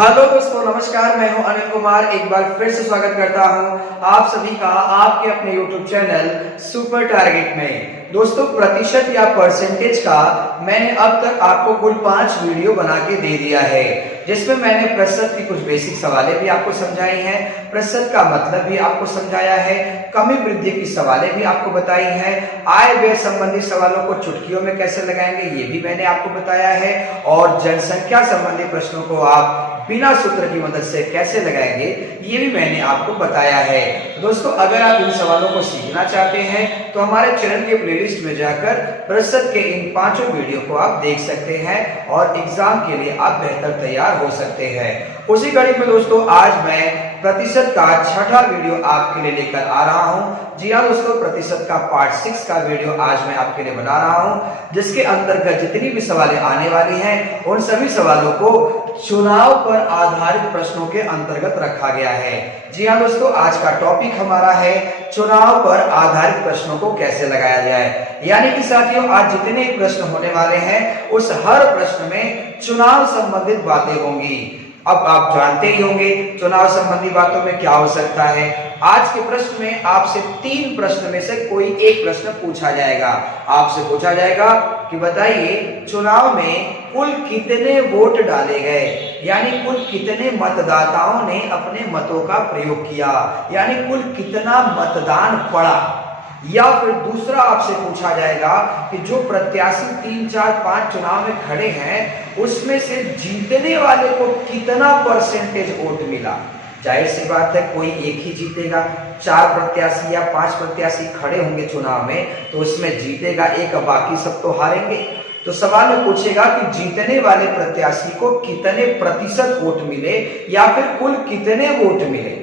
Hello दोस्तों, नमस्कार। मैं हूं अनिल कुमार। एक बार फिर से स्वागत करता हूं आप सभी का आपके अपने YouTube चैनल सुपर टारगेट में। दोस्तों, प्रतिशत या परसेंटेज का मैंने अब तक आपको कुल 5 वीडियो बना के दे दिया है, जिसमें मैंने प्रतिशत की कुछ बेसिक सवालें भी आपको समझाई हैं, प्रतिशत का मतलब भी आपको समझाया है, कमी वृद्धि की सवालें भी आपको बताई हैं, आय व्यय संबंधी सवालों को चुटकियों में कैसे लगाएंगे ये भी मैंने आपको बताया है, और जनसंख्या संबंधी प्रश्नों को आप बिना सूत्र की मदद से कैसे लगाएंगे ये भी मैंने आपको बताया है। दोस्तों, अगर आप इन सवालों को सीखना चाहते हैं तो हमारे चैनल के प्लेलिस्ट में जाकर प्रतिशत के इन 5 वीडियो को आप देख सकते हैं और एग्जाम के लिए आप बेहतर तैयार हो सकते हैं। उसी कड़ी में दोस्तों, आज मैं प्रतिशत का 6ठा वीडियो आपके लिए लेकर आ रहा हूं। जी हाँ दोस्तों, प्रतिशत का पार्ट 6 का वीडियो आज मैं आपके लिए बना रहा हूं, जिसके अंतर्गत जितनी भी सवालें आने वाली हैं उन सभी सवालों को चुनाव पर आधारित प्रश्नों के अंतर्गत रखा गया है। जी हाँ दोस्तों, आज का टॉपिक हमारा है चुनाव पर आधारित प्रश्नों को कैसे लगाया जाए। यानी कि साथियों, आज जितने प्रश्न होने वाले हैं उस हर प्रश्न में चुनाव संबंधित बातें होंगी। अब आप जानते ही होंगे चुनाव संबंधी बातों में क्या हो सकता है। आज के प्रश्न में आपसे 3 प्रश्न में से कोई एक प्रश्न पूछा जाएगा। आपसे पूछा जाएगा कि बताइए चुनाव में कुल कितने वोट डाले गए, यानी कुल कितने मतदाताओं ने अपने मतों का प्रयोग किया, यानी कुल कितना मतदान पड़ा। या फिर दूसरा आपसे पूछा जाएगा कि जो प्रत्याशी 3, 4, 5 चुनाव में खड़े हैं उसमें से जीतने वाले को कितना परसेंटेज वोट मिला। जाहिर सी बात है, कोई एक ही जीतेगा। 4 प्रत्याशी या 5 प्रत्याशी खड़े होंगे चुनाव में तो उसमें जीतेगा एक, बाकी सब तो हारेंगे। तो सवाल में पूछेगा कि जीतने वाले प्रत्याशी को कितने प्रतिशत वोट मिले या फिर कुल कितने वोट मिले।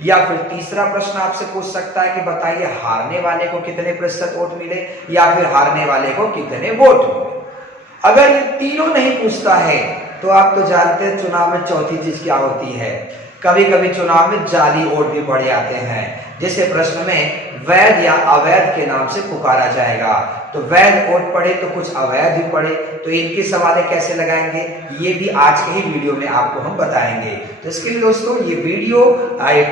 या फिर तीसरा प्रश्न आपसे पूछ सकता है कि बताइए हारने वाले को कितने प्रतिशत वोट मिले या फिर हारने वाले को कितने वोट मिले। अगर ये तीनों नहीं पूछता है तो आप तो जानते हैं चुनाव में चौथी चीज क्या होती है। कभी कभी चुनाव में जाली वोट भी पड़ जाते हैं, जिसे प्रश्न में वैध या अवैध के नाम से पुकारा जाएगा। तो वैध वोट पड़े तो कुछ अवैध भी पड़े, तो इनकी सवालें कैसे लगाएंगे ये भी आज के ही वीडियो में आपको हम बताएंगे। तो इसके लिए दोस्तों ये वीडियो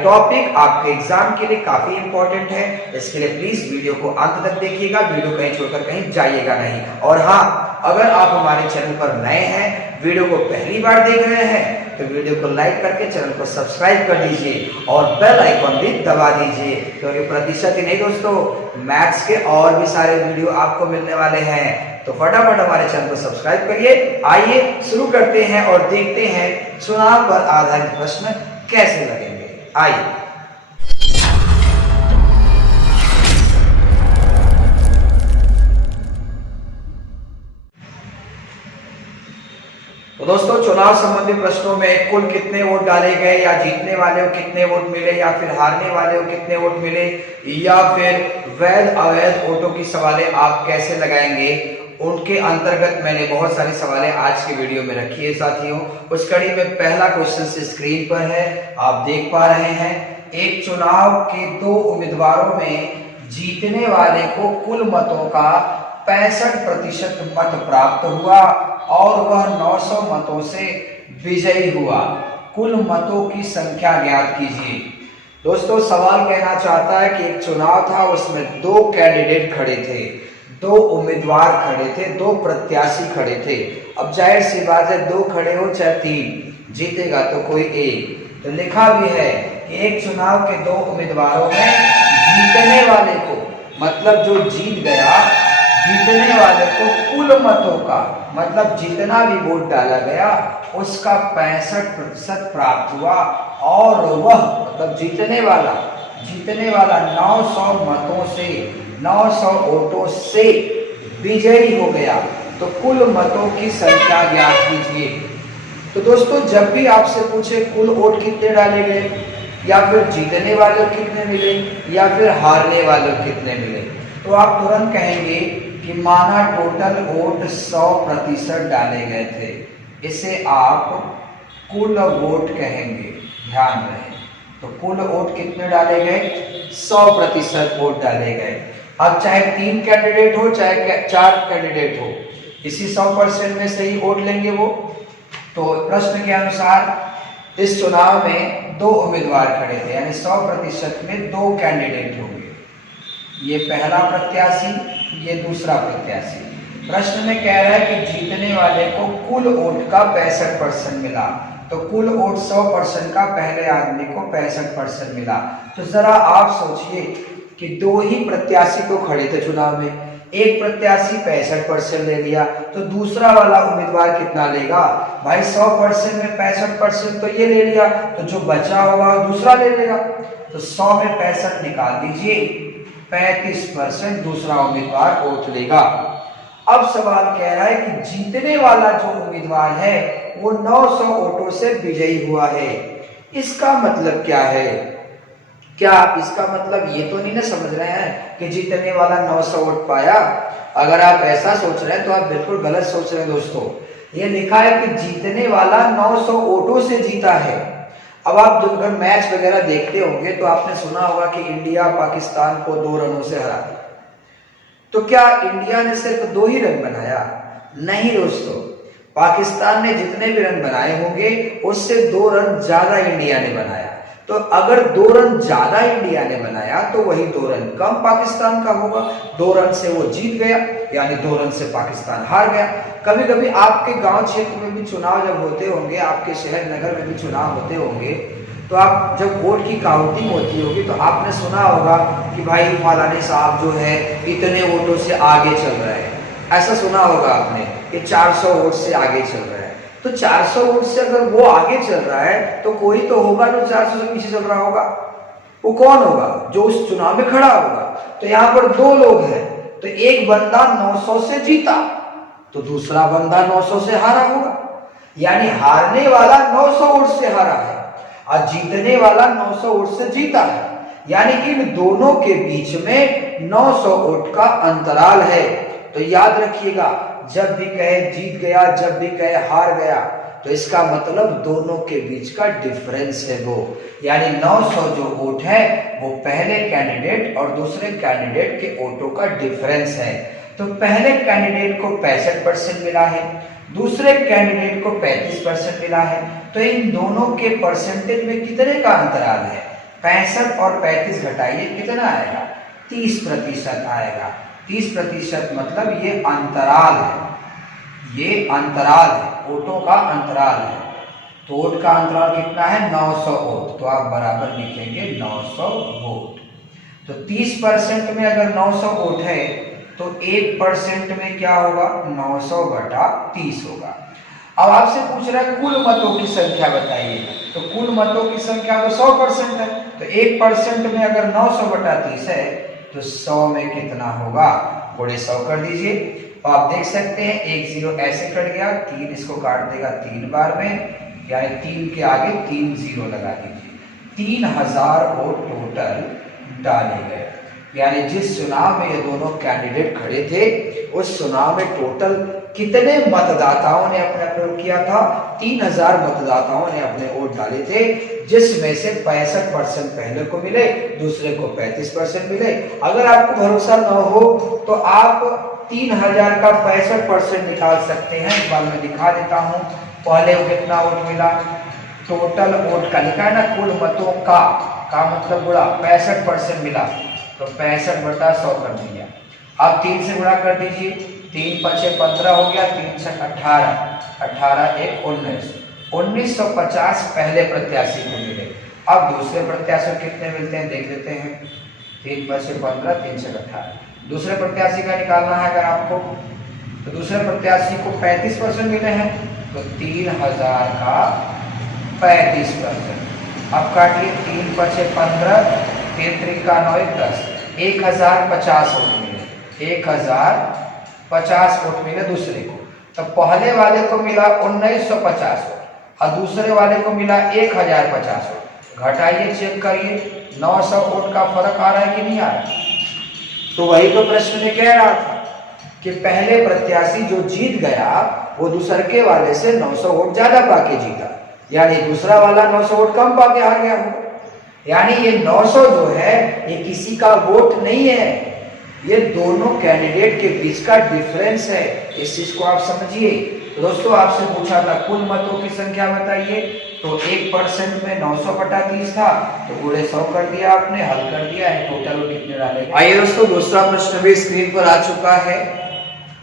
टॉपिक आपके एग्जाम के लिए काफी इंपॉर्टेंट है। इसके लिए प्लीज वीडियो को अंत तक देखिएगा, वीडियो कहीं छोड़कर कहीं जाइएगा नहीं। और हाँ, अगर आप हमारे चैनल पर नए हैं, वीडियो को पहली बार देख रहे हैं तो वीडियो को लाइक करके चैनल को सब्सक्राइब कर दीजिए और बेल आइकन भी दबा दीजिए, क्योंकि प्रतिशत ही नहीं दोस्तों, मैथ्स के और भी सारे वीडियो आपको मिलने वाले हैं। तो फटाफट हमारे चैनल को सब्सक्राइब करिए। आइए शुरू करते हैं और देखते हैं चुनाव पर आधारित प्रश्न कैसे लगेंगे। आइए। तो दोस्तों, चुनाव संबंधी प्रश्नों में कुल कितने वोट डाले गए, या जीतने वाले को कितने वोट मिले, या फिर हारने वाले को कितने वोट मिले, या फिर वैध अवैध वोटों की सवालें आप कैसे लगाएंगे, उनके अंतर्गत मैंने बहुत सारी सवालें आज के वीडियो में रखी है साथियों। उस कड़ी में पहला क्वेश्चन स्क्रीन पर है, आप देख पा रहे हैं। एक चुनाव के 2 उम्मीदवारों में जीतने वाले को कुल मतों का 65% मत प्राप्त हुआ और वह 900 मतों से विजयी हुआ। कुल मतों की संख्या ज्ञात कीजिए। दोस्तों, सवाल कहना चाहता है कि एक चुनाव था, उसमें 2 कैंडिडेट खड़े थे, 2 उम्मीदवार खड़े थे, 2 प्रत्याशी खड़े थे। अब जाहिर सी बात है, 2 खड़े हो चाहे 3, जीतेगा तो कोई एक। तो लिखा भी है कि एक चुनाव के 2 उम्मीदवारों में जीतने वाले को, मतलब जो जीत गया, जीतने वाले को कुल मतों का, मतलब जितना भी वोट डाला गया उसका 65% प्राप्त हुआ और वह, मतलब जीतने वाला 900 मतों से, 900 वोटों से विजयी हो गया। तो कुल मतों की संख्या ज्ञात कीजिए। तो दोस्तों, जब भी आपसे पूछे कुल वोट कितने डाले गए, या फिर जीतने वाले कितने मिले, या फिर हारने वाले कितने मिले, तो आप तुरंत कहेंगे कि माना टोटल वोट 100% डाले गए थे, इसे आप कुल वोट कहेंगे। ध्यान रहे, तो कुल वोट कितने डाले गए, 100% वोट डाले गए। अब चाहे 3 कैंडिडेट हो चाहे 4 कैंडिडेट हो, इसी 100% में से ही वोट लेंगे वो। तो प्रश्न के अनुसार इस चुनाव में दो उम्मीदवार खड़े थे, यानी 100% में दो कैंडिडेट होंगे। ये पहला प्रत्याशी, ये दूसरा प्रत्याशी। प्रश्न में कह रहा है कि जीतने वाले को कुल वोट का 65% मिला। तो कुल वोट 100% का पहले आदमी को 65% मिला। तो जरा आप सोचिए कि दो ही प्रत्याशी तो खड़े थे चुनाव में, एक प्रत्याशी 65% ले लिया, तो दूसरा वाला उम्मीदवार कितना लेगा भाई? 100% में 65% तो ये ले लिया, तो जो बचा होगा दूसरा ले लेगा। तो 100 में 65 निकाल दीजिए, 35% दूसरा उम्मीदवार वोट लेगा। अब सवाल कह रहा है कि जीतने वाला जो उम्मीदवार है वो 900 वोटों से विजयी हुआ है। इसका मतलब क्या है? क्या आप इसका मतलब ये तो नहीं ना समझ रहे हैं कि जीतने वाला 900 वोट पाया? अगर आप ऐसा सोच रहे हैं तो आप बिल्कुल गलत सोच रहे हैं दोस्तों। ये लिखा है कि जीतने वाला 900 वोटों से जीता है। अब आप जब अगर मैच वगैरह देखते होंगे तो आपने सुना होगा कि इंडिया पाकिस्तान को 2 रनों से हरा दिया। तो क्या इंडिया ने सिर्फ 2 ही रन बनाया? नहीं दोस्तों, पाकिस्तान ने जितने भी रन बनाए होंगे उससे 2 रन ज्यादा इंडिया ने बनाया। तो अगर 2 रन ज्यादा इंडिया ने बनाया तो वही 2 रन कम पाकिस्तान का होगा। 2 रन से वो जीत गया, यानी 2 रन से पाकिस्तान हार गया। कभी कभी आपके गांव क्षेत्र में भी चुनाव जब होते होंगे, आपके शहर नगर में भी चुनाव होते होंगे, तो आप जब वोट की काउंटिंग होती होगी तो आपने सुना होगा कि भाई फलाने साहब जो है इतने वोटों से आगे चल रहा है। ऐसा सुना होगा आपने कि 400 वोट से आगे चल रहा है। तो 400 वोट से अगर वो आगे चल रहा है तो कोई तो होगा जो 400 से पीछे चल रहा होगा। वो कौन होगा? जो उस चुनाव में खड़ा होगा। तो यहाँ पर 2 लोग हैं, तो एक बंदा 900 से जीता तो दूसरा बंदा 900 से हारा होगा, यानी हारने वाला 900 वोट से हारा है और जीतने वाला 900 वोट से जीता है। यानी कि इन दोनों के बीच में 900 वोट का अंतराल है। तो याद रखिएगा, जब भी कहे जीत गया, जब भी कहे हार गया, तो इसका मतलब दोनों के बीच का डिफरेंस है वो, यानी 900 जो वोट है वो पहले कैंडिडेट और दूसरे कैंडिडेट के वोटों का डिफरेंस है। तो पहले कैंडिडेट को 65% मिला है, दूसरे कैंडिडेट को 35% मिला है। तो इन दोनों के परसेंटेज में कितने का अंतराल है? 65 और 35 घटाइए, कितना आएगा? 30% आएगा। 30% मतलब ये अंतराल है, ये अंतराल है, वोटों का अंतराल है। तो वोट का अंतराल कितना है? 900 वोट। तो आप बराबर लिखेंगे 900 वोट। तो 30% में अगर 900 वोट है तो 1% में क्या होगा? 900 बटा 30 होगा। अब आपसे पूछ रहा है कुल मतों की संख्या बताइए। तो कुल मतों की संख्या तो 100% है, तो 1% में अगर 900 बटा 30 है तो 100 में कितना होगा? गुणे 100 कर दीजिए। तो आप देख सकते हैं 1 0 ऐसे कट गया, 3 इसको काट देगा 3 बार में, यानी 3 के आगे 3 0 लगा दीजिए। 3000 वोट टोटल डाले गए, यानी जिस चुनाव में ये दोनों कैंडिडेट खड़े थे उस चुनाव में टोटल कितने मतदाताओं ने अपना प्रयोग किया था? 3000 मतदाताओं ने अपने वोट डाले थे, जिसमें से 65% पहले को मिले, दूसरे को 35% मिले। अगर आपको भरोसा न हो तो आप 3000 का 65% निकाल सकते हैं। एक बार मैं दिखा देता हूं। पहले कितना वोट मिला? टोटल वोट का लिखा है ना, कुल मतों का मतलब गुणा 65% मिला, तो 65 बटा 100 कर दिया। अब 3 से गुणा कर दीजिए, 3 5 15 हो गया, 3 6 18, 18 1 19, 1950 पहले प्रत्याशी को मिले। अब दूसरे प्रत्याशी को कितने मिलते हैं देख लेते हैं। 3 5 15, 3 6 18। दूसरे प्रत्याशी का निकालना है अगर आपको, तो दूसरे प्रत्याशी को 35% मिले हैं, तो 3000 का 35%। अब काटिए, 3 5 15, 3 3 का 9 1 10, 1050 वोट मिले, 1050 वोट मिले दूसरे को। तो पहले वाले को मिला 1950 वोट और दूसरे वाले को मिला 1050 वोट। घटाइए, चेक करिए, 900 वोट का फर्क आ रहा है कि नहीं आ रहा? तो वही तो प्रश्न में कह रहा था कि पहले प्रत्याशी जो जीत गया वो दूसरे वाले से 900 वोट ज्यादा पाके जीता, यानी दूसरा वाला 900 वोट कम पाके हार गया होगा। यानी ये 900 जो है ये किसी का वोट नहीं है, ये दोनों कैंडिडेट के बीच का डिफरेंस है। इस चीज को आप समझिए। तो दोस्तों आपसे पूछा था कुल मतों की संख्या बताइए, तो 1% में 900/30 था, तो गुणे 100 कर दिया आपने, हल कर दिया है, टोटल वो कितने डालेंगे। आइए दोस्तों दूसरा प्रश्न भी स्क्रीन पर आ चुका है।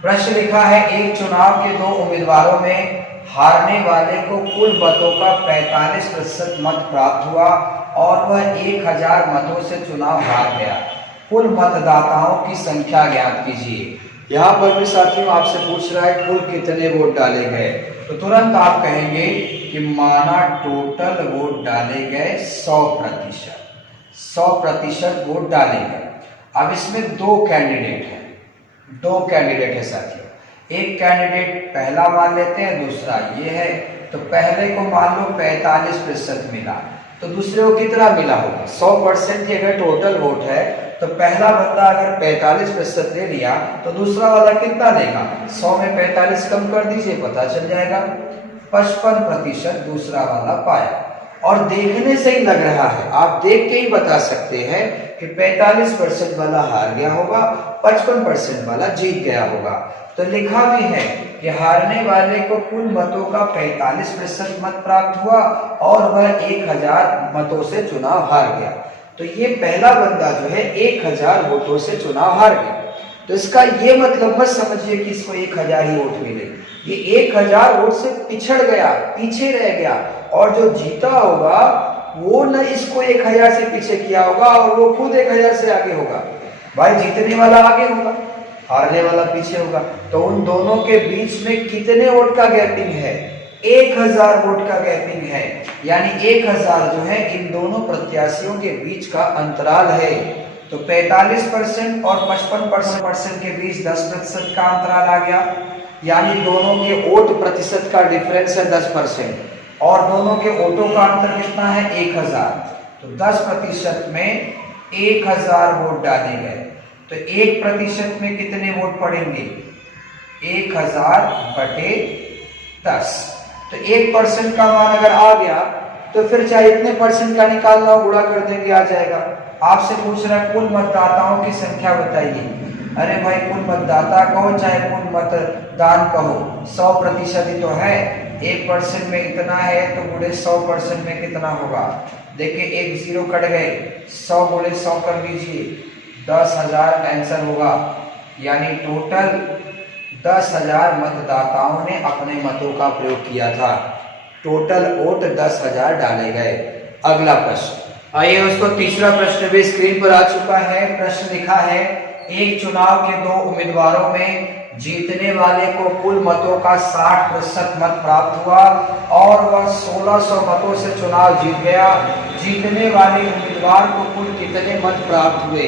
प्रश्न लिखा है एक चुनाव के 2 उम्मीदवारों में हारने वाले को कुल मतों का 45% मत प्राप्त हुआ और वह 1000 मतों से चुनाव हार गया। कुल मतदाताओं की संख्या ज्ञात कीजिए। यहाँ पर भी साथियों आपसे पूछ रहा है कुल कितने वोट डाले गए, तो तुरंत आप कहेंगे कि माना टोटल वोट डाले गए 100% वोट डाले गए। अब इसमें 2 कैंडिडेट है साथियों। एक कैंडिडेट पहला मान लेते हैं, दूसरा ये है, तो पहले को मान लो 45% मिला, तो दूसरे को कितना मिला होगा। 100% की अगर टोटल वोट है तो पहला बंदा अगर 45% ले लिया तो दूसरा वाला कितना देगा। 100 में 45 कम कर दीजिए, पता चल जाएगा 55% दूसरा वाला पाया। और देखने से ही लग रहा है, आप देख के ही बता सकते हैं कि 45% वाला हार गया होगा, 55% वाला जीत गया होगा। तो लिखा भी है कि हारने वाले को कुल मतों का 45% मत प्राप्त हुआ और वह 1000 मतों से चुनाव हार गया। तो ये पहला बंदा जो है 1000 वोटों से चुनाव हार गया। तो इसका ये मतलब मत समझिए कि इसको 1000 ही वोट मिले, ये 1000 वोट से पिछड़ गया, पीछे रह गया, और जो जीता होगा वो न इसको 1000 से पीछे किया होगा और वो खुद 1000 से आगे होगा। भाई जीतने वाला आगे होगा, हारने वाला पीछे होगा, तो उन दोनों के बीच में कितने वोट का गैपिंग है। 1000 वोट का गैपिंग है, यानी 1000 जो है इन दोनों प्रत्याशियों के बीच का अंतराल है। तो 45% और 55% के बीच 10% का अंतराल आ गया, यानी दोनों के वोट प्रतिशत का डिफरेंस है 10%, और दोनों के वोटों का अंतर कितना है 1000। तो 10% में 1000 वोट डाले गए, तो 1% में कितने वोट पड़ेंगे 1000/10। तो 1% का मान अगर आ गया तो फिर चाहे इतने परसेंट का निकालना हो गुणा कर देंगे, आ जाएगा। आपसे पूछ रहा है कुल मतदाताओं की संख्या बताइए। अरे भाई कुल मतदाता कहो चाहे कुल मतदान कहो, 100% ही तो है। 1% में इतना है तो गुणे 100% में कितना होगा। देखिए एक 0 कट गए, 100 गुणे 100 कर लीजिए, 10,000 आंसर होगा। यानी टोटल 10,000 मतदाताओं ने अपने मतों का प्रयोग किया था। टोटल वोट 10,000 डाले गए। अगला प्रश्न आइए दोस्तों, तीसरा प्रश्न भी स्क्रीन पर आ चुका है। प्रश्न लिखा है एक चुनाव के 2 उम्मीदवारों में जीतने वाले को कुल मतों का 60% मत प्राप्त हुआ और वह 1600 मतों से चुनाव जीत गया। जीतने वाले उम्मीदवार को कुल कितने मत प्राप्त हुए।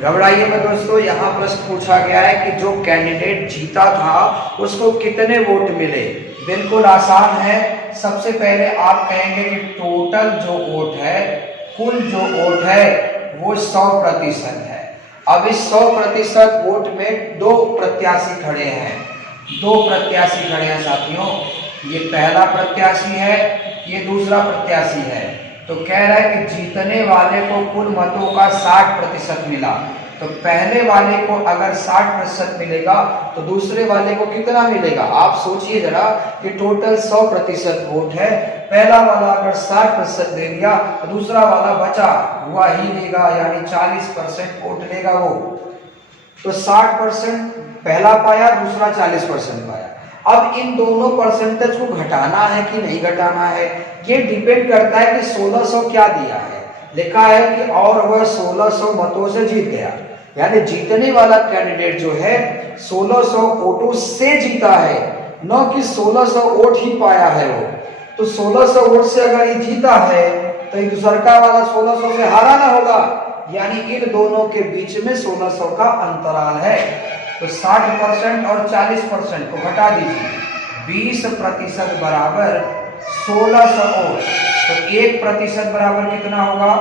घबराइए मत दोस्तों, यहाँ प्रश्न पूछा गया है कि जो कैंडिडेट जीता था उसको कितने वोट मिले। बिल्कुल आसान है। सबसे पहले आप कहेंगे कि टोटल जो वोट है, कुल जो वोट है वो 100% है। अब इस 100% वोट में 2 प्रत्याशी खड़े हैं। 2 प्रत्याशी खड़े हैं साथियों, ये पहला प्रत्याशी है, ये दूसरा प्रत्याशी है। तो कह रहा है कि जीतने वाले को कुल मतों का 60% मिला। तो पहले वाले को अगर 60% मिलेगा तो दूसरे वाले को कितना मिलेगा। आप सोचिए जरा कि टोटल 100% वोट है, पहला वाला अगर 60% दे दिया तो दूसरा वाला बचा हुआ ही लेगा, यानी 40% वोट लेगा वो। तो 60% पहला पाया, दूसरा 40% पाया। अब इन दोनों परसेंटेज को घटाना है कि नहीं घटाना है, ये डिपेंड करता है कि 1600 क्या दिया है। लिखा है कि और वह 1600 मतों से जीत गया, यानी जीतने वाला कैंडिडेट जो है 1600 वोटों से जीता है, न कि 1600 वोट ही पाया है वो। तो 1600 वोट से अगर ये जीता है तो ये दूसरा वाला 1600 से हारा ना होगा, यानी इन दोनों के बीच में 1600 का अंतराल है। तो 60% और 40% को घटा दीजिए, 20% बराबर 1600 वोट। तो 1% बराबर कितना होगा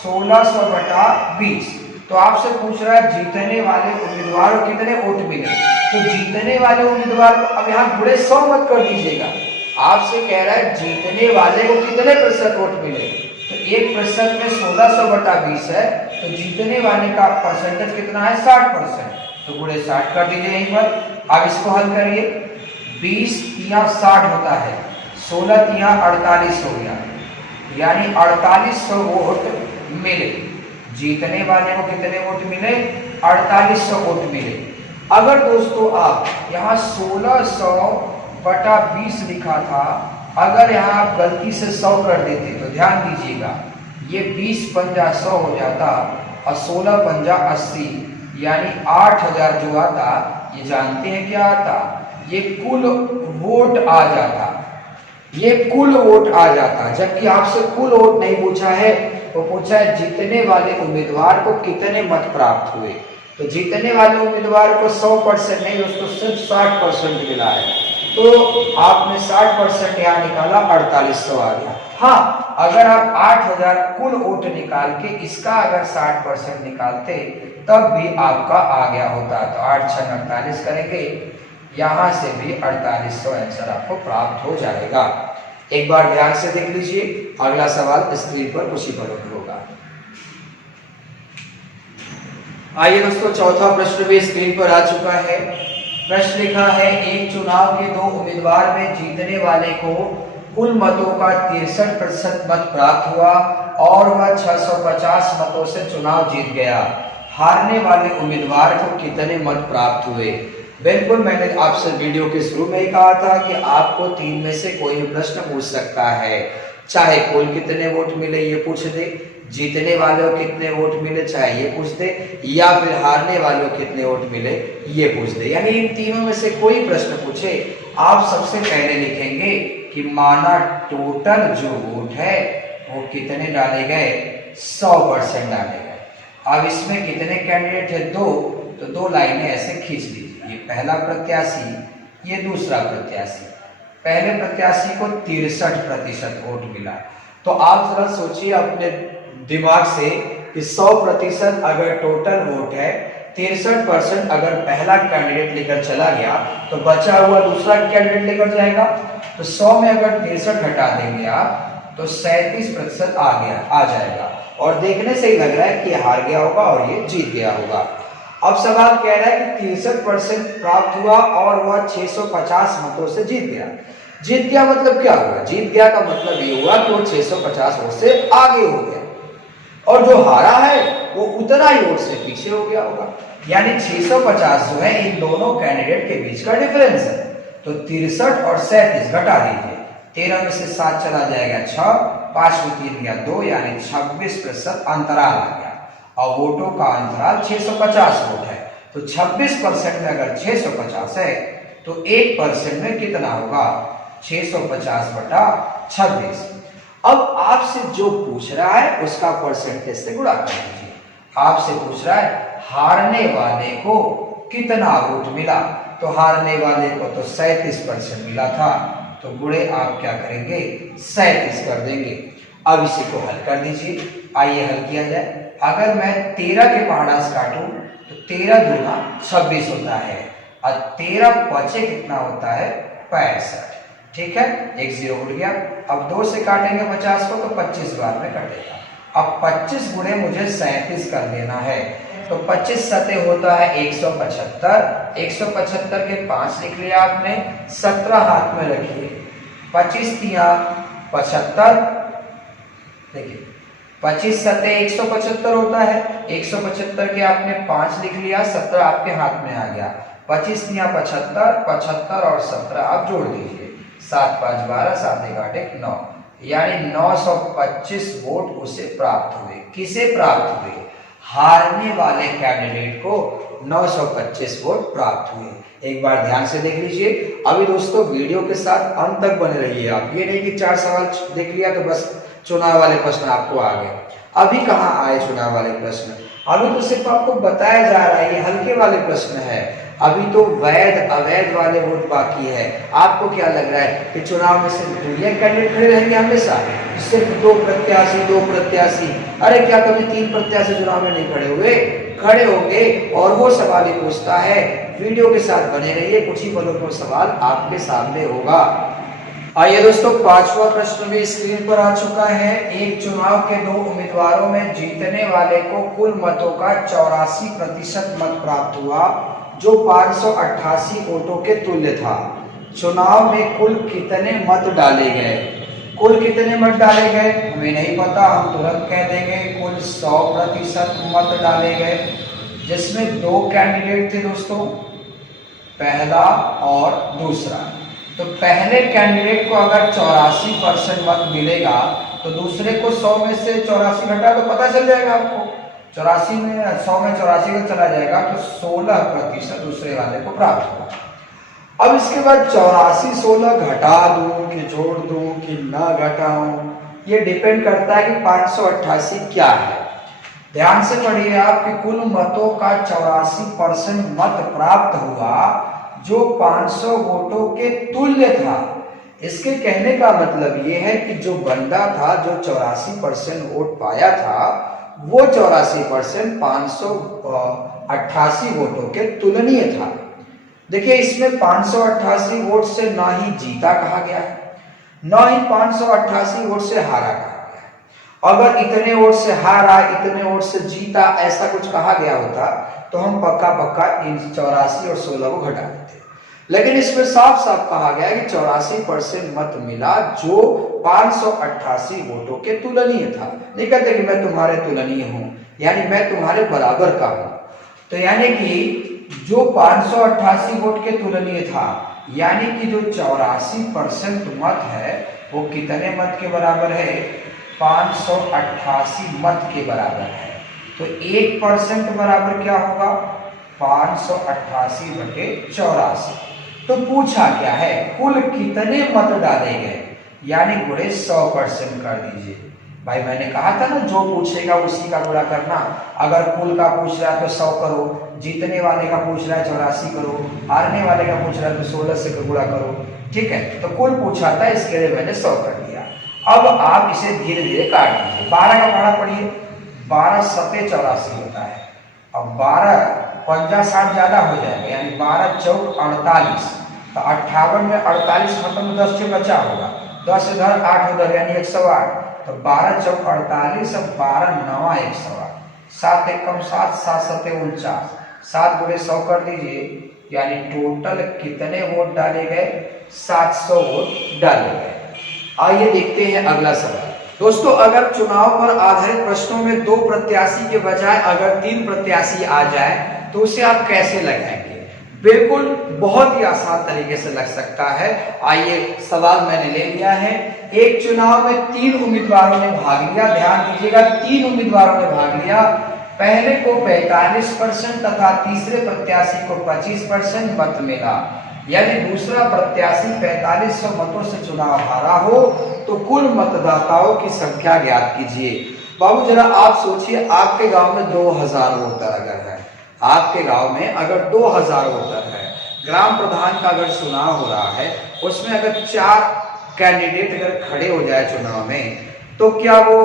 1600/20। तो आपसे पूछ रहा है जीतने वाले उम्मीदवार को कितने वोट मिले। तो जीतने वाले उम्मीदवार को अब यहाँ गुणे 100 मत कर दीजिएगा, आपसे कह रहा है जीतने वाले को कितने प्रतिशत वोट मिले। तो 1% में 1600/20 है, तो जीतने वाले का परसेंटेज कितना है 60%। तो गुणे 60 कर दीजिए यहीं पर। अब इसको हल करिए, 20 तिया 60 होता है, 16 तिया 48 हो गया, यानी 4800 वोट मिले। जीतने वाले को कितने वोट मिले? 4800 वोट मिले। अगर दोस्तों आप यहाँ 1600/20 लिखा था, अगर यहाँ आप गलती से 100 कर देते तो ध्यान दीजिएगा, ये 20 पंजा 100 हो जाता और 16 पंजा 80, यानी 8000 जो आता, ये जानते हैं क्या आता? ये कुल वोट आ जाता, ये कुल वोट आ जाता। जबकि आपसे कुल वोट नहीं पूछा है, वो पूछा है जीतने वाले उम्मीदवार को कितने मत प्राप्त हुए। तो जीतने वाले उम्मीदवार को 100% नहीं दोस्तों, सिर्फ 60% मिला है। तो आपने 60% यहाँ निकाला, 4800 आ गया। हाँ, अगर आप 8000 कुल वोट निकाल के इसका अगर 60% निकालते तब भी आपका आ गया होता। तो 8 6 48 करेंगे, यहां से भी 4800 आंसर आपको प्राप्त हो जाएगा। एक बार ध्यान से देख लीजिए, अगला सवाल स्क्रीन पर उसी पर होगा। आइए दोस्तों, चौथा प्रश्न भी स्क्रीन पर आ चुका है। प्रश्न लिखा है, एक चुनाव के 2 उम्मीदवार में जीतने वाले को कुल मतों का 63% मत प्राप्त हुआ और वह 650 मतों से चुनाव जीत गया। हारने वाले उम्मीदवार को कितने मत प्राप्त हुए? बिल्कुल, मैंने आपसे वीडियो के शुरू में ही कहा था कि आपको 3 में से कोई प्रश्न पूछ सकता है, चाहे कुल कितने वोट मिले ये पूछ दे, जीतने वालों कितने वोट मिले चाहे ये पूछ दे, या फिर हारने वालों कितने वोट मिले ये पूछ दे। यानी इन तीनों में से कोई प्रश्न पूछे, आप सबसे पहले लिखेंगे कि माना टोटल जो वोट है वो कितने डाले गए? 100% डाले गए। अब इसमें कितने कैंडिडेट है? 2, तो 2 लाइनें ऐसे खींच लीजिए, ये पहला प्रत्याशी, ये दूसरा प्रत्याशी। पहले प्रत्याशी को 63% वोट मिला। तो आप जरा सोचिए अपने दिमाग से कि 100% अगर टोटल वोट है, 63% अगर पहला कैंडिडेट लेकर चला गया तो बचा हुआ दूसरा कैंडिडेट लेकर जाएगा। तो 100 में अगर 63 घटा देंगे आप तो 37% आ जाएगा। और देखने से ही लग रहा है कि हार गया होगा और ये जीत गया होगा। अब सवाल कह रहा है कि 63% प्राप्त हुआ और वह 650 मतों से जीत गया। जीत गया मतलब क्या हुआ? जीत गया का मतलब ये हुआ कि वो 650 वोट से आगे हो गया, और जो हारा है वो उतना ही वोट से पीछे हो गया होगा। यानी 650 जो है इन दोनों कैंडिडेट के बीच का डिफरेंस है। तो 63 और 37 घटा दीजिए, 13 में से 7 चला जाएगा 6, 5 में 3 गया 2, यानी 26% अंतराल आ गया। और वोटों का अंतराल 650 वोट है। तो 26% में अगर 650 है तो 1% में कितना होगा? 650/26। अब आपसे जो पूछ रहा है उसका परसेंटेज से गुणा कर दीजिए। आपसे पूछ रहा है हारने वाले को कितना वोट मिला, तो हारने वाले को तो 37% मिला था, तो गुणे आप क्या करेंगे? 37 कर देंगे। अब इसी को हल कर दीजिए। आइए हल किया जाए। अगर मैं 13 के पहाड़ास काटूं तो 13 दूना 26 होता है, और 13 पचे कितना होता है? 65। ठीक है, एक 0 उठ गया। अब 2 से काटेंगे 50 को तो 25 बार में कटेगा। अब 25 गुणे मुझे 37 कर लेना है, तो 25 सते होता है 175। 175 के 5 लिख लिया आपने, 17 हाथ में रखिए, 25 तिया 75। देखिए 25 सते 175 होता है, 175 के आपने 5 लिख लिया, 17 आपके हाथ में आ गया। 25 तिया 75, 75 और 17 आप जोड़ दीजिए, 7 5 12, 7 1 8 1 9, यानी 925 वोट उसे प्राप्त हुए। किसे प्राप्त हुए? हारने वाले कैंडिडेट को 925 वोट प्राप्त हुए। एक बार ध्यान से देख लीजिए। अभी दोस्तों वीडियो के साथ अंत तक बने रहिए आप, ये नहीं कि 4 सवाल देख लिया तो बस चुनाव वाले प्रश्न आपको आ गए। अभी कहाँ आए चुनाव वाले प्रश्न? अभी तो सिर्फ आपको बताया जा रहा है ये हल्के वाले प्रश्न है। अभी तो वैध अवैध वाले वोट बाकी है। आपको क्या लग रहा है कि चुनाव में सिर्फ दुनिया कैंडिडेट खड़े रहेंगे हमेशा? सिर्फ 2 प्रत्याशी? अरे क्या कभी 3 प्रत्याशी चुनाव में नहीं खड़े हुए? खड़े होंगे, और वो सवाल ही पूछता है। वीडियो के साथ बने रहिए, कुछ ही पलों में सवाल आपके सामने होगा। आइए दोस्तों, 5वां प्रश्न भी स्क्रीन पर आ चुका है। एक चुनाव के 2 उम्मीदवारों में जीतने वाले को कुल मतों का 84% मत प्राप्त हुआ, जो 588 वोटों के तुल्य था। चुनाव में कुल कितने मत डाले गए। कुल कितने मत डाले गए हमें नहीं पता, हम तुरंत कह देंगे कुल 100% मत डाले गए, जिसमें दो कैंडिडेट थे दोस्तों, पहला और दूसरा। तो पहले कैंडिडेट को अगर 84% मत मिलेगा तो दूसरे को 100 में से 84 घटा तो पता चल जाएगा आपको, 84 में 100 में 84 का चला जाएगा तो 16% दूसरे वाले को प्राप्त होगा। अब इसके बाद 84 16 घटा दूं कि जोड़ दूं कि ना घटाऊं, ये डिपेंड करता है कि 588 क्या है। ध्यान से पढ़िए आप कि कुल मतों का 84% मत प्राप्त हुआ जो 500 वोटों के तुल्य था। इसके कहने का मतलब ये है कि जो बंदा था जो 84% वोट पाया था वो 84% 588 वोटों के तुलनीय था। देखिए इसमें 588 वोट से ना ही जीता कहा गया है, ना ही 588 वोट से हारा कहा गया है। अगर इतने वोट से हारा इतने वोट से जीता ऐसा कुछ कहा गया होता तो हम पक्का इन 84 और 16 को घटा देते, लेकिन इसमें साफ साफ कहा गया कि 84% मत मिला जो 588 वोटों के तुलनीय था। नहीं कहते कि मैं तुम्हारे तुलनीय हूं, यानी मैं तुम्हारे बराबर का हूं। तो यानी कि जो 588 वोट के तुलनीय था, यानी कि जो 84% मत है वो कितने मत के बराबर है, 588 मत के बराबर है। तो 1% बराबर क्या होगा, 588 बटे 84। तो पूछा क्या है, कुल कितने मत डाले गए, यानी गुणे 100% कर दीजिए। भाई मैंने कहा था ना जो पूछेगा उसी का गुणा करना। अगर कुल का पूछ रहा है तो 100 करो, जीतने वाले का पूछ रहा है 84 करो, हारने वाले का पूछ रहा है तो 16 से गुणा करो। ठीक है, तो कुल पूछा था इसके लिए मैंने 100 कर दिया। अब आप इसे धीरे धीरे काट दीजिए। 12 का पढ़ा पढ़िए, 12 सते 84 होता है। अब 12 पंजा 60 ज्यादा हो जाएगा, यानी 12 चौक 48। तो 58 में 48 खत्म 10 से बचा होगा, 10 इधर 8 उधर यानी 108। तो 12 चौक 48 और 12 नवा 108, 7 एकम 7, 7 सते 49, 7 गुणे 100 कर दीजिए, यानी टोटल कितने वोट डाले गए, 700 वोट डाले गए। आइए देखते हैं अगला सवाल। दोस्तों अगर चुनाव पर आधारित प्रश्नों में 2 प्रत्याशी के बजाय अगर 3 प्रत्याशी आ जाए तो उसे आप कैसे लगाएंगे। बिल्कुल बहुत ही आसान तरीके से लग सकता है। आइए सवाल मैंने ले लिया है। एक चुनाव में 3 उम्मीदवारों ने भाग लिया, ध्यान दीजिएगा 3 उम्मीदवारों ने भाग लिया। पहले को 45% तथा तीसरे प्रत्याशी को 25% मत मिला, यदि दूसरा प्रत्याशी 4500 मतों से चुनाव हारा हो तो कुल मतदाताओं की संख्या ज्ञात कीजिए। बाबू जरा आप सोचिए, आपके गांव में 2000 वोटर अगर है, आपके गांव में अगर 2000 वोटर है, ग्राम प्रधान का अगर चुनाव हो रहा है, उसमें अगर 4 कैंडिडेट अगर खड़े हो जाए चुनाव में, तो क्या वो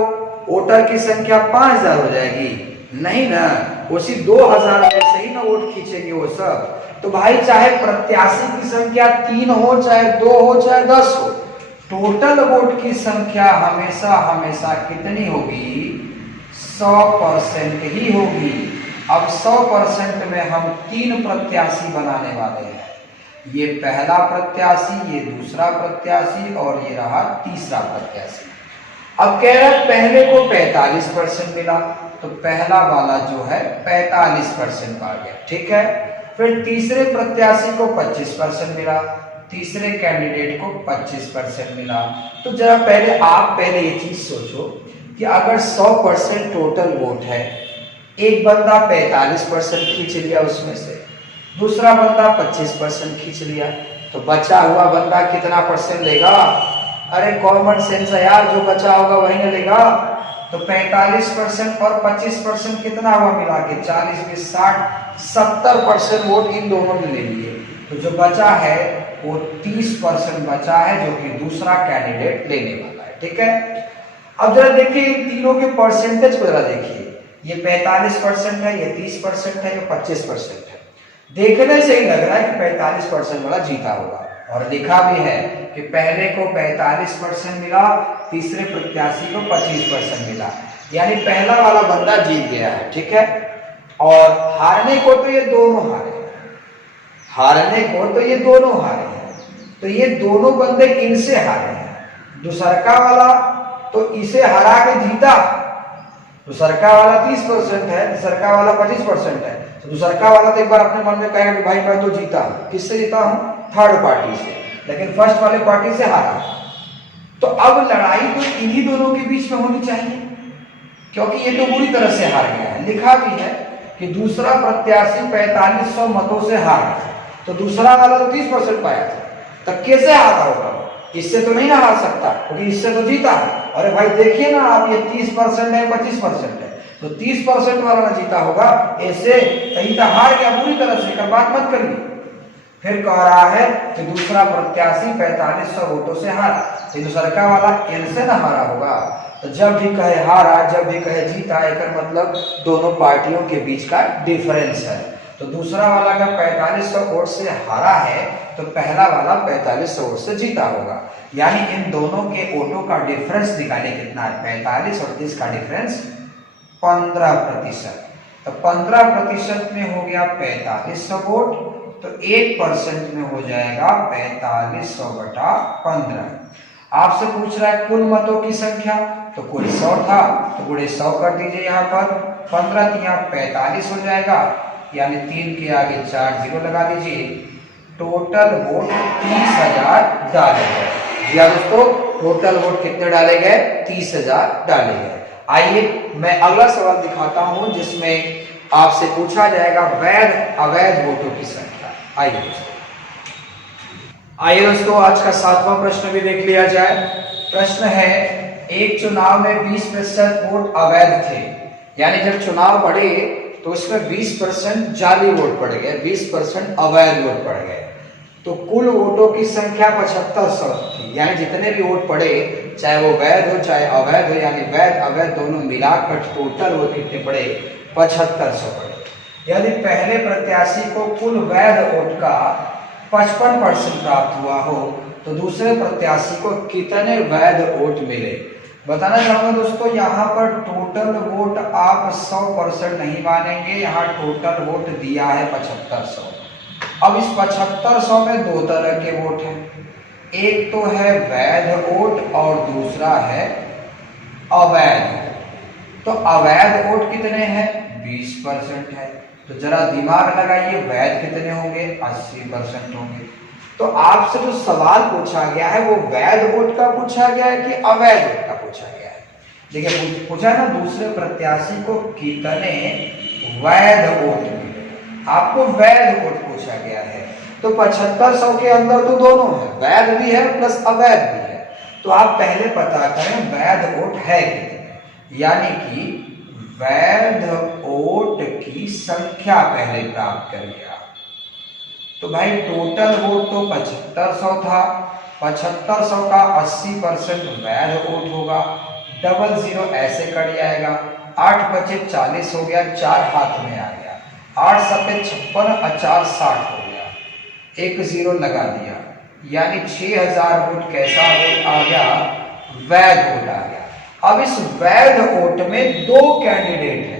वोटर की संख्या 5000 हो जाएगी? नहीं ना, उसी 2000 में से ही ना वोट खींचेंगे वो सब। तो भाई चाहे प्रत्याशी की संख्या 3 हो, चाहे 2 हो, चाहे 10 हो, टोटल वोट की संख्या हमेशा हमेशा कितनी होगी, 100% ही होगी। अब 100% में हम 3 प्रत्याशी बनाने वाले हैं, ये पहला प्रत्याशी, ये दूसरा प्रत्याशी और ये रहा तीसरा प्रत्याशी। अब कह रहा है पहले को 45% मिला, तो पहला वाला जो है 45% पा गया, ठीक है। फिर तीसरे प्रत्याशी को 25% मिला, तीसरे कैंडिडेट को 25% मिला। तो जरा पहले ये चीज सोचो कि अगर 100% टोटल वोट है, एक बंदा 45% खींच लिया उसमें से, दूसरा बंदा 25% खींच लिया, तो बचा हुआ बंदा कितना परसेंट लेगा? अरे कॉमन सेंस है यार, जो बचा होगा वही ना लेगा। तो 45% और 25% कितना हुआ मिला के, 40 में 60, 70% वोट इन दोनों ने ले लिए। तो जो बचा है वो 30% बचा है, जो कि दूसरा कैंडिडेट लेने वाला है, ठीक है। अब जरा देखिए तीनों के परसेंटेज को जरा देखिए, ये 45% है, ये 30% है, ये 25% है। देखने से ही लग रहा है कि 45% वाला जीता होगा, और लिखा भी है कि पहले को 45% मिला, तीसरे प्रत्याशी को 25% मिला, यानी पहला वाला बंदा जीत गया है, ठीक है। और हारने को तो ये दोनों हारे, हारने को तो ये दोनों हारे हैं। तो ये दोनों बंदे इनसे हारे हैं। दूसरका वाला तो इसे हरा के जीता, दूसरका वाला 30% है, तीसरका वाला 25% है। तो दूसरका वाला तो एक बार अपने मन में कहेगा कि भाई मैं तो जीता, किससे जीता हूं? थर्ड पार्टी से, लेकिन फर्स्ट वाले पार्टी से हारा। तो अब लड़ाई तो इन्हीं दोनों के बीच में होनी चाहिए, क्योंकि ये तो बुरी तरह से हार गया है। लिखा भी है कि दूसरा प्रत्याशी 4500 मतों से हारा, तो दूसरा वाला तो 30% पाया था, तब कैसे हारा होगा? इससे तो नहीं ना हार सकता, क्योंकि इससे तो जीता है। अरे भाई देखिए ना आप, ये 30% है 25% है, तो 30% वाला ना जीता होगा, ऐसे कहीं तो हार गया बुरी तरह से, कर बात मत करिए। फिर कह रहा है कि दूसरा प्रत्याशी 4500 वोटों से हारा, तो दूसरा वाला इनसे ना हारा होगा। तो जब भी कहे हारा, जब भी कहे जीता, एक मतलब दोनों पार्टियों के बीच का डिफरेंस है। तो दूसरा वाला का 4500 वोट से हारा है, तो पहला वाला 4500 वोट से जीता होगा। यानी इन दोनों के वोटों का डिफरेंस निकाले कितना है? 45 और 30 का डिफरेंस 15%। तो 15% में हो गया 4500 वोट, तो 1% में हो जाएगा 4500 बटा 15। आपसे पूछ रहा है कुल मतों की संख्या, तो कुल 100 था, तो गुणे 100 कर दीजिए यहाँ पर, 15 तिया 45 हो जाएगा, यानी 3 के आगे 4 जीरो लगा दीजिए। टोटल वोट 30,000 डाले गए। जी हाँ दोस्तों, टोटल वोट कितने डाले गए? 30,000 डाले गए। आइए मैं अगला सवाल दिखाता हूं, जिसमें आपसे पूछा जाएगा वैध अवैध वोटों की संख्या। आइए दोस्तों, आज का 7वां प्रश्न भी देख लिया जाए। प्रश्न है, एक चुनाव में 20% वोट अवैध थे, यानी जब चुनाव बढ़े तो उसमें 20% जाली वोट पड़ गए, 20% अवैध वोट पड़ गए। तो कुल वोटों की संख्या 7500 थी, यानी जितने भी वोट पड़े, चाहे वो वैध हो चाहे अवैध हो, यानी वैध अवैध दोनों मिलाकर टोटल वोट कितने पड़े? 7500 पड़े। यदि पहले प्रत्याशी को कुल वैध वोट का 55% प्राप्त हुआ हो, तो दूसरे प्रत्याशी को कितने वैध वोट मिले? बताना चाहूंगा दोस्तों, यहाँ पर टोटल वोट आप 100% नहीं मानेंगे, यहाँ टोटल वोट दिया है 7500। अब इस 7500 में दो तरह के वोट हैं, एक तो है वैध वोट और दूसरा है अवैध। तो अवैध वोट कितने हैं? 20% है। तो जरा दिमाग लगाइए, वैध कितने होंगे? 80% होंगे। तो आपसे जो सवाल पूछा गया है वो वैध वोट का पूछा गया है कि अवैध वोट का पूछा गया है? देखिए पूछा ना, दूसरे प्रत्याशी को कितने वैध वोट मिले, आपको वैध वोट पूछा गया है। तो 7500 के अंदर तो दोनों है, वैध भी है प्लस अवैध भी है। तो आप पहले पता करें वैध वोट है कितने, यानी कि वैध वोट की संख्या पहले प्राप्त करिए। तो भाई टोटल वोट तो 7500 था, 7500 का 80% वैध वोट होगा, डबल जीरो ऐसे कट जाएगा, 8 बचे 40 हो गया, 4 हाथ में आ गया, 8 सफे 56 और 4 60 हो गया, 1 जीरो लगा दिया, यानी 6000 वोट कैसा वोट आ गया? वैध वोट आ गया। अब इस वैध वोट में दो कैंडिडेट है,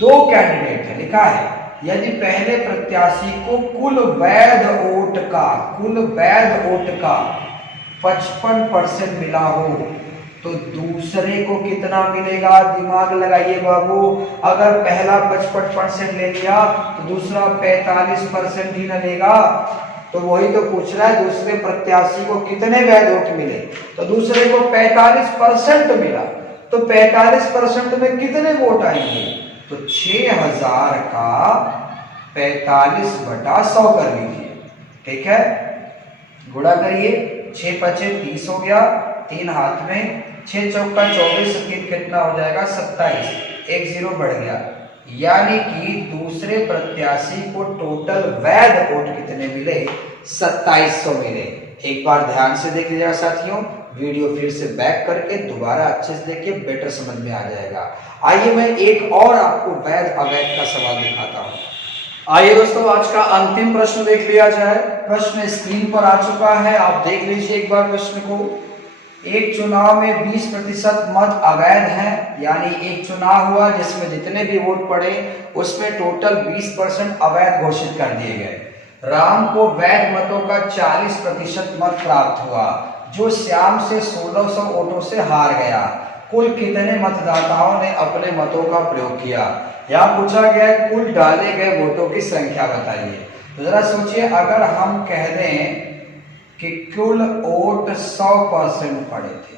दो कैंडिडेट है, लिखा है यदि पहले प्रत्याशी को कुल वैध वोट का 55% मिला हो, तो दूसरे को कितना मिलेगा? दिमाग लगाइए बाबू, अगर पहला 55% ले लिया तो दूसरा 45% ही न लेगा। तो वही तो पूछ रहा है, दूसरे प्रत्याशी को कितने वैध वोट मिले? तो दूसरे को 45% मिला, तो 45% में कितने वोट आएंगे? तो 6000 का 45 बटा 100 कर लीजिए, ठीक है, गुणा करिए, 6 पचे 30 हो गया, 3 हाथ में, 6 चौका 24, कितना हो जाएगा? 27, 1 जीरो बढ़ गया, यानी कि दूसरे प्रत्याशी को टोटल वैध वोट कितने मिले? 2700 मिले। एक बार ध्यान से देख लीजिएगा साथियों, वीडियो फिर से बैक करके दोबारा अच्छे से देखिए, बेटर समझ में आ जाएगा। आइए मैं एक और आपको वैध अवैध का सवाल दिखाता हूं। आइए दोस्तों, आज का अंतिम प्रश्न देख लिया जाए। प्रश्न स्क्रीन पर आ चुका है, आप देख लीजिए एक बार प्रश्न को। एक चुनाव में 20% मत अवैध हैं, यानी एक चुनाव हुआ जिसमें जितने भी वोट पड़े उसमें टोटल 20% अवैध घोषित कर दिए गए। राम को वैध मतों का 40% मत प्राप्त हुआ, जो श्याम से 1600 वोटों से हार गया। कुल कितने मतदाताओं ने अपने मतों का प्रयोग किया? यहाँ पूछा गया है कुल डाले गए वोटों की संख्या बताइए। तो जरा सोचिए, अगर हम कह दें कि कुल वोट 100% पड़े थे,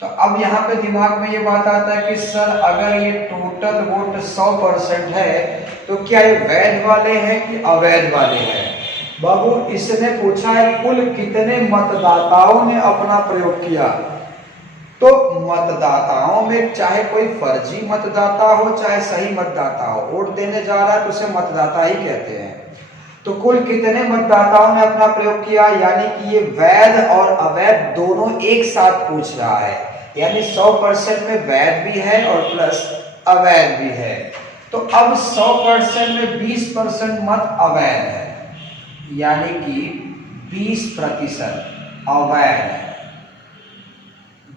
तो अब यहाँ पे दिमाग में ये बात आता है कि सर अगर ये टोटल वोट 100% है तो क्या ये वैध वाले हैं कि अवैध वाले हैं? बाबू, इसने पूछा है कुल कितने मतदाताओं ने अपना प्रयोग किया। तो मतदाताओं में चाहे कोई फर्जी मतदाता हो चाहे सही मतदाता हो, वोट देने जा रहा है तो उसे मतदाता ही कहते हैं। तो कुल कितने मतदाताओं ने अपना प्रयोग किया, यानी कि ये वैध और अवैध दोनों एक साथ पूछ रहा है, यानी 100% में वैध भी है और प्लस अवैध भी है। तो अब 100% में 20% मत अवैध है, यानी कि 20% अवैध है,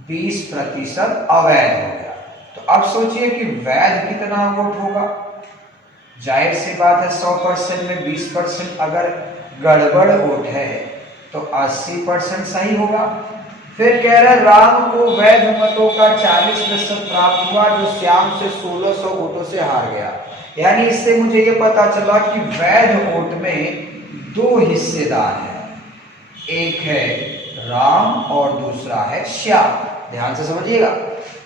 20% अवैध हो गया। तो अब सोचिए कि वैध कितना वोट होगा। जाहिर सी बात है 100% में 20% अगर गड़बड़ वोट है तो 80% सही होगा। फिर कह रहे राम को वैध मतों का 40% प्राप्त हुआ, जो श्याम से 1600 वोटों से हार गया। यानी इससे मुझे ये पता चला कि वैध वोट में दो हिस्सेदार हैं, एक है राम और दूसरा है श्याम। ध्यान से समझिएगा,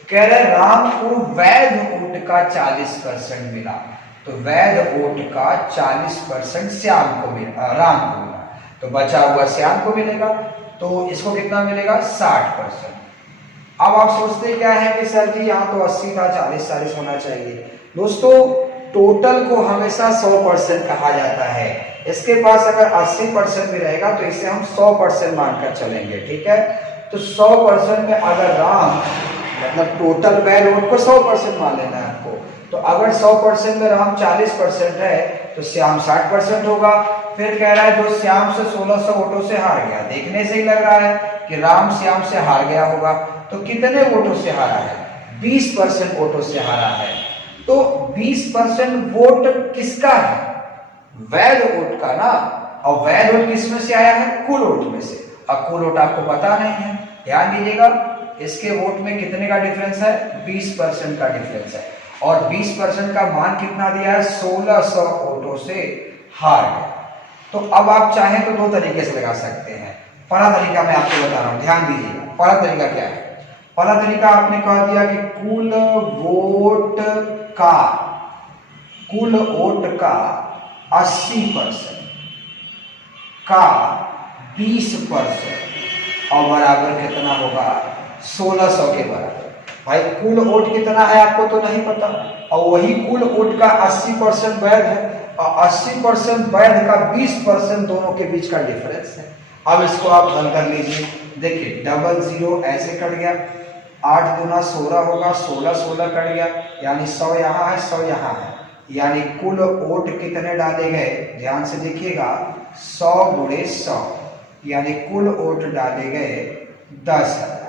कह रहे राम को वैध वोट का 40% मिला, तो वैध वोट का 40% श्याम को मिला, राम को मिला, तो बचा हुआ श्याम को मिलेगा। तो इसको कितना मिलेगा? 60%। अब आप सोचते क्या है कि सर जी यहाँ तो 80 था, 40-40 होना चाहिए। दोस्तों, टोटल को हमेशा 100% कहा जाता है। इसके पास अगर 80% भी रहेगा तो इसे हम 100% मानकर चलेंगे, ठीक है। तो 100% में अगर राम, मतलब टोटल वैध वोट को 100% मान लेना है आपको, तो अगर 100% में राम 40% है तो श्याम 60% होगा। फिर कह रहा है जो श्याम से 1600 वोटों से हार गया, देखने से ही लग रहा है कि राम श्याम से हार गया होगा। तो कितने वोटों से हारा है? 20% वोटों से हारा है। तो 20% वोट किसका है? वैध वोट का ना। और वैध वोट किसमें से आया है? कुल वोट में से। अब कुल वोट आपको पता नहीं है, ध्यान दीजिएगा, इसके वोट में कितने का डिफरेंस है? 20% का डिफरेंस है। और 20% का मान कितना दिया है? 1600 वोटों से हार गया। तो अब आप चाहें तो दो तरीके से लगा सकते हैं। पहला तरीका मैं आपको बता रहा हूं, ध्यान दीजिएगा। पहला तरीका क्या है? पहला तरीका आपने कह दिया कि कुल वोट का 80% का 20% और बराबर कितना होगा? 1600 के बराबर। भाई कुल वोट कितना है आपको तो नहीं पता, और वही कुल वोट का 80% वैध है और 80% वैध का 20% दोनों के बीच का डिफरेंस है। अब इसको आप हल कर लीजिए। देखिए, डबल जीरो ऐसे कट गया, 8 दूना 16 होगा, 16 16 कट गया, यानी 100 यहाँ है, 100 यहाँ है, यानी कुल वोट कितने डाले गए? ध्यान से देखिएगा, 100 गुणे 100, यानी कुल वोट डाले गए 10,000।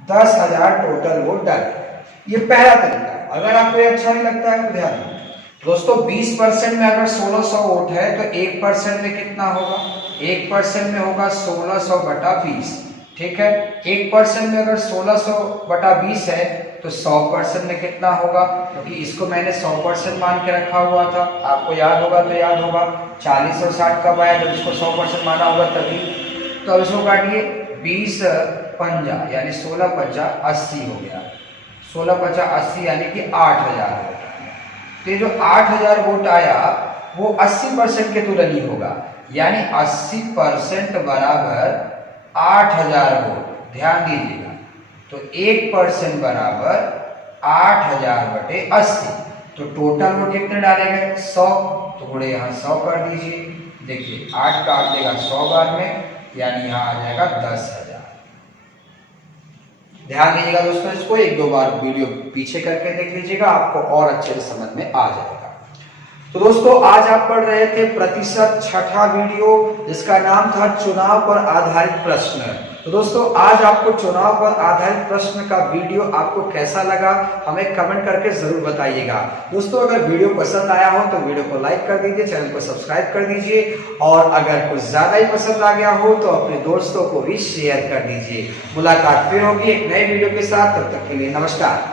10,000 टोटल वोट डाले। ये पहला तरीका। अगर आपको ये अच्छा नहीं लगता है तो ध्यान दें दोस्तों, 20% में अगर 1600 वोट है तो 1% में कितना होगा? 1% में होगा 1600 बटा 20, ठीक है। 1% में अगर 1600 बटा 20 है तो 100% में कितना होगा? क्योंकि इसको मैंने 100% मान के रखा हुआ था, आपको याद होगा तो याद होगा। 40 और 60 कब आया? जब इसको 100% माना होगा तभी। तो अब इसको काटिए, 20 पंजा यानी 16 पंजा 80 हो गया, 16 पंजा 80 यानी कि 8000 वोट। तो जो 8000 वोट आया वो 80% के तुलनीय होगा, यानी 80% बराबर 8000 वोट। ध्यान दीजिएगा, तो 1% बराबर 8000 बटे 80। तो टोटल वोट कितने डाले गए? 100। तो गुणे यहाँ 100 कर दीजिए। देखिए 8 काट देगा 100 बार में, यानी यहाँ आ जाएगा 10,000। ध्यान दीजिएगा दोस्तों, इसको 1-2 बार वीडियो पीछे करके देख लीजिएगा, आपको और अच्छे से समझ में आ जाएगा। तो दोस्तों, आज आप पढ़ रहे थे प्रतिशत छठा वीडियो, जिसका नाम था चुनाव पर आधारित प्रश्न। तो दोस्तों आज आपको चुनाव पर आधारित प्रश्न का वीडियो आपको कैसा लगा हमें कमेंट करके जरूर बताइएगा। दोस्तों अगर वीडियो पसंद आया हो तो वीडियो को लाइक कर दीजिए, चैनल को सब्सक्राइब कर दीजिए और अगर कुछ ज्यादा ही पसंद आ गया हो तो अपने दोस्तों को भी शेयर कर दीजिए। मुलाकात फिर होगी एक नए वीडियो के साथ, तब तक के लिए नमस्कार।